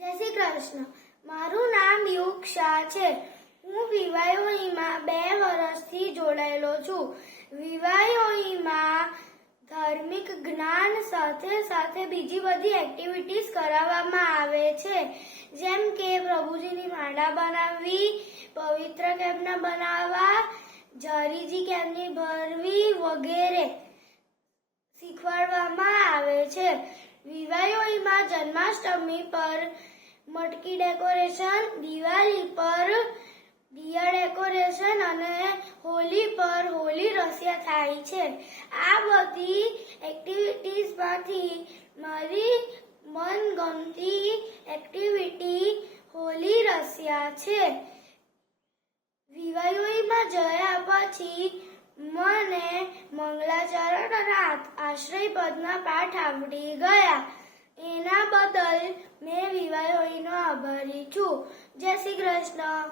જય શ્રી કૃષ્ણ. મારું નામ યુગ શાહ છે. હું વિવાયોઈમાં 2 વર્ષથી જોડાયેલો છું. વિવાયોઈમાં ધાર્મિક જ્ઞાન સાથે સાથે બીજી બધી એક્ટિવિટીઝ કરાવવામાં આવે છે, જેમ કે પ્રભુજીની માળા બનાવવી, પવિત્ર કેમ્પના બનાવવા, જારીજી કેમ્પની ભરવી વગેરે શીખવાડવામાં આવે છે. વિવાયોઈમાં જન્માષ્ટમી પર મટકી ડેકોરેશન, દિવાળી પર દિયા ડેકોરેશન અને હોળી પર હોળી રસિયા થાય છે. આ બધી એક્ટિવિટીઝમાંથી મારી મનગમતી એક્ટિવિટી હોળી રસિયા છે. વિવાયોઈમાં જયા પછી મને મંગલાચરણ અને આશ્રય પદના પાઠ આવડી ગયા. એના બદલ મેં વિવાયોઈનો આભારી છું. જય શ્રી કૃષ્ણ.